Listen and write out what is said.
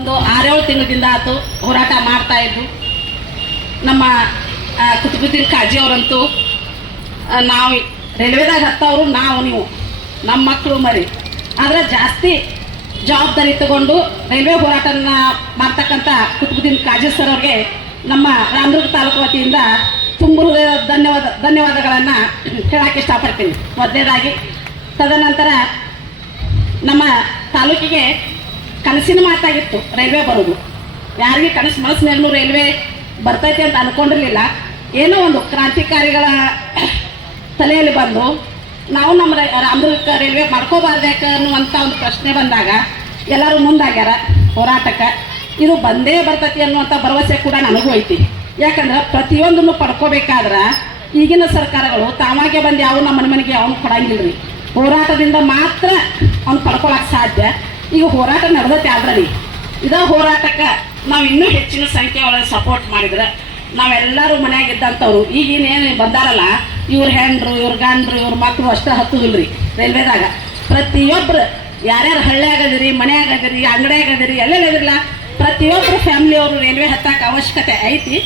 ಒಂದು 6-7 ತಿಂಗಳಿಂದ ಆಯ್ತು ಹೋರಾಟ ಮಾಡ್ತಾ ಇದ್ದು. ನಮ್ಮ ಕುತುಬುದ್ದೀನ್ ಕಾಜಿ ಅವರಂತೂ ನಾವು ರೈಲ್ವೆದಾಗ ಹತ್ತವರು ನಾವು ನೀವು ನಮ್ಮ ಮಕ್ಕಳು ಮರಿ ಆದರೆ ಜಾಸ್ತಿ ಜವಾಬ್ದಾರಿ ತಗೊಂಡು ರೈಲ್ವೆ ಹೋರಾಟನ ಮಾಡ್ತಕ್ಕಂಥ ಕುತುಬುದ್ದೀನ್ ಕಾಜಿ ಸರ್ ಅವ್ರಿಗೆ ನಮ್ಮ ರಾಮದುರ್ಗ ತಾಲೂಕು ವತಿಯಿಂದ ತುಂಬ ಧನ್ಯವಾದಗಳನ್ನು ಹೇಳಕ್ಕೆ ಇಷ್ಟಪಡ್ತೀನಿ. ಮೊದಲನೇದಾಗಿ ತದನಂತರ ನಮ್ಮ ತಾಲೂಕಿಗೆ ಕನಸಿನ ಮಾತಾಗಿತ್ತು ರೈಲ್ವೆ ಬರೋದು. ಯಾರಿಗೆ ಮನಸ್ಸಿನಲ್ಲೂ ರೈಲ್ವೆ ಬರ್ತೈತೆ ಅಂತ ಅಂದ್ಕೊಂಡಿರಲಿಲ್ಲ. ಏನೋ ಒಂದು ಕ್ರಾಂತಿಕಾರಿಗಳ ತಲೆಯಲ್ಲಿ ಬಂದು ನಾವು ನಮ್ಮ ರಾಮದುರ್ಗಕ್ಕೆ ರೈಲ್ವೆ ಮಾಡ್ಕೋಬಾರ್ದೇಕ ಅನ್ನುವಂಥ ಒಂದು ಪ್ರಶ್ನೆ ಬಂದಾಗ ಎಲ್ಲರೂ ಮುಂದಾಗ್ಯಾರ ಹೋರಾಟಕ್ಕೆ. ಇದು ಬಂದೇ ಬರ್ತೈತಿ ಅನ್ನುವಂಥ ಭರವಸೆ ಕೂಡ ನನಗೂ ಐತಿ. ಯಾಕಂದ್ರೆ ಪ್ರತಿಯೊಂದನ್ನು ಪಡ್ಕೋಬೇಕಾದ್ರೆ ಈಗಿನ ಸರ್ಕಾರಗಳು ತಾವಾಗೆ ಬಂದು ಯಾವ ನಮ್ಮ ಮನೆಗೆ ಅವನು ಕೊಡಂಗಿಲ್ಲ ರೀ. ಹೋರಾಟದಿಂದ ಮಾತ್ರ ಅವ್ನು ಪಡ್ಕೊಳಕ್ಕೆ ಸಾಧ್ಯ. ಈಗ ಹೋರಾಟ ನಡೆದೈತೆ ಆಲ್ರೆಡಿ. ಇದೇ ಹೋರಾಟಕ್ಕೆ ನಾವು ಇನ್ನೂ ಹೆಚ್ಚಿನ ಸಂಖ್ಯೆ ಒಳಗೆ ಸಪೋರ್ಟ್ ಮಾಡಿದ್ರೆ ನಾವೆಲ್ಲರೂ ಮನೆಯಾಗಿದ್ದಂಥವ್ರು ಈಗಿನೇನು ಬಂದಾರಲ್ಲ ಇವ್ರ ಹೆಂಡ್ರು ಇವ್ರ ಗಂಡ್ರು ಇವ್ರ ಮಕ್ಕಳು ಅಷ್ಟೇ ಹತ್ತುದಿಲ್ಲ ರೀ ರೈಲ್ವೆದಾಗ. ಪ್ರತಿಯೊಬ್ಬರು ಯಾರ್ಯಾರು ಹಳ್ಳಿಯಾಗದಿರಿ, ಮನೆಯಾಗದಿರಿ, ಅಂಗಡಿಯಾಗದಿರಿ, ಎಲ್ಲೆಲ್ಲಿರಲ್ಲ ಪ್ರತಿಯೊಬ್ಬರು ಫ್ಯಾಮಿಲಿಯವರು ರೈಲ್ವೆ ಹತ್ತಕ್ಕೆ ಅವಶ್ಯಕತೆ ಐತಿ.